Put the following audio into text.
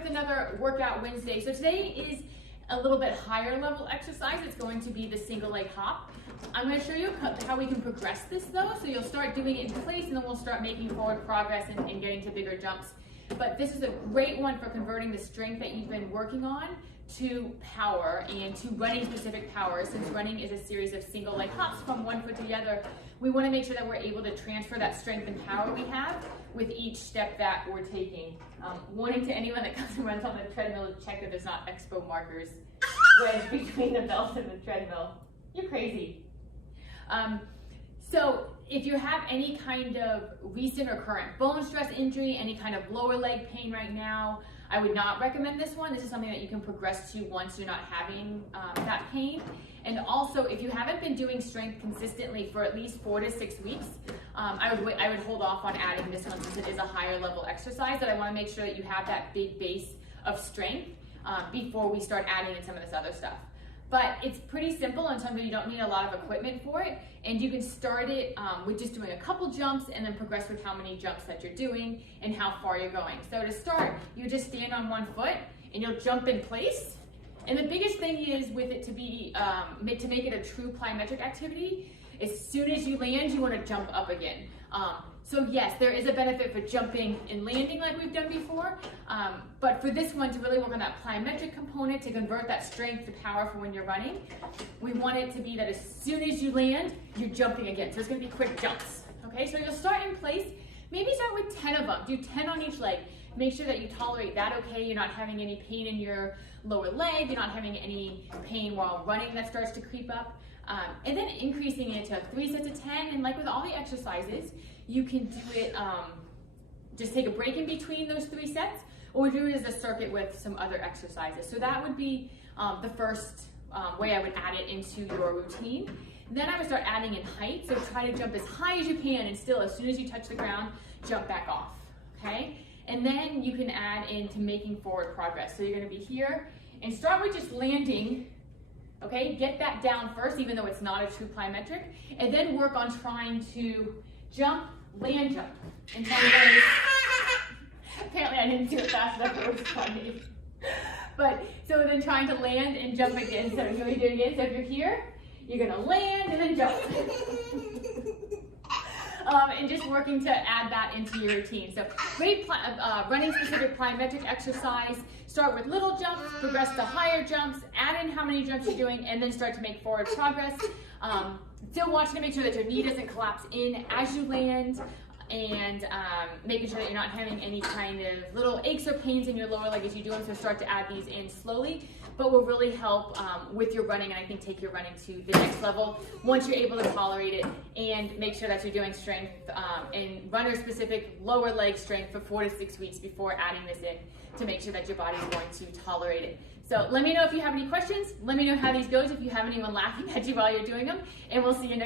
with another workout Wednesday. So today is a little bit higher level exercise. It's going to be the single leg hop. I'm going to show you how we can progress this though. So you'll start doing it in place and then we'll start making forward progress and getting to bigger jumps. But this is a great one for converting the strength that you've been working on to power and to running specific power. Since running is a series of single leg hops from one foot to the other, we want to make sure that we're able to transfer that strength and power we have with each step that we're taking. Warning to anyone that comes and runs on the treadmill, check that there's not expo markers wedged between the belt and the treadmill. You're crazy. So if you have any kind of recent or current bone stress injury, any kind of lower leg pain right now, I would not recommend this one. This is something that you can progress to once you're not having that pain. And also, if you haven't been doing strength consistently for at least 4 to 6 weeks, I would hold off on adding this one since it is a higher level exercise. That I want to make sure that you have that big base of strength before we start adding in some of this other stuff. But it's pretty simple in terms of you don't need a lot of equipment for it, and you can start it with just doing a couple jumps and then progress with how many jumps that you're doing and how far you're going. So to start, you just stand on one foot and you'll jump in place. And the biggest thing is with it to be, to make it a true plyometric activity, as soon as you land, you want to jump up again. So yes, there is a benefit for jumping and landing like we've done before, but for this one to really work on that plyometric component, to convert that strength to power for when you're running, we want it to be that as soon as you land, you're jumping again. So it's going to be quick jumps. Okay, so you'll start in place. Maybe start with 10 of them. Do 10 on each leg. Make sure that you tolerate that okay. You're not having any pain in your lower leg. You're not having any pain while running that starts to creep up. And then increasing it to 3 sets of 10. And like with all the exercises, you can do it, just take a break in between those 3 sets, or do it as a circuit with some other exercises. So that would be the first way I would add it into your routine. Then I would start adding in height. So try to jump as high as you can, and still, as soon as you touch the ground, jump back off, okay? And then you can add into making forward progress. So you're gonna be here, and start with just landing, okay? Get that down first, even though it's not a true plyometric, and then work on trying to jump, land jump. And apparently I didn't do it fast enough, it was funny. But, so then trying to land and jump again. So let me do it again. So if you're here, you're gonna land and then jump. And just working to add that into your routine. So great running specific plyometric exercise. Start with little jumps, progress to higher jumps, add in how many jumps you're doing, and then start to make forward progress. Still watching to make sure that your knee doesn't collapse in as you land, and making sure that you're not having any kind of little aches or pains in your lower leg as you do them. So start to add these in slowly, but will really help with your running, and I think take your running to the next level once you're able to tolerate it, and make sure that you're doing strength and runner specific lower leg strength for 4 to 6 weeks before adding this in, to make sure that your body's going to tolerate it. So let me know if you have any questions. Let me know how these goes, if you have anyone laughing at you while you're doing them, and we'll see you next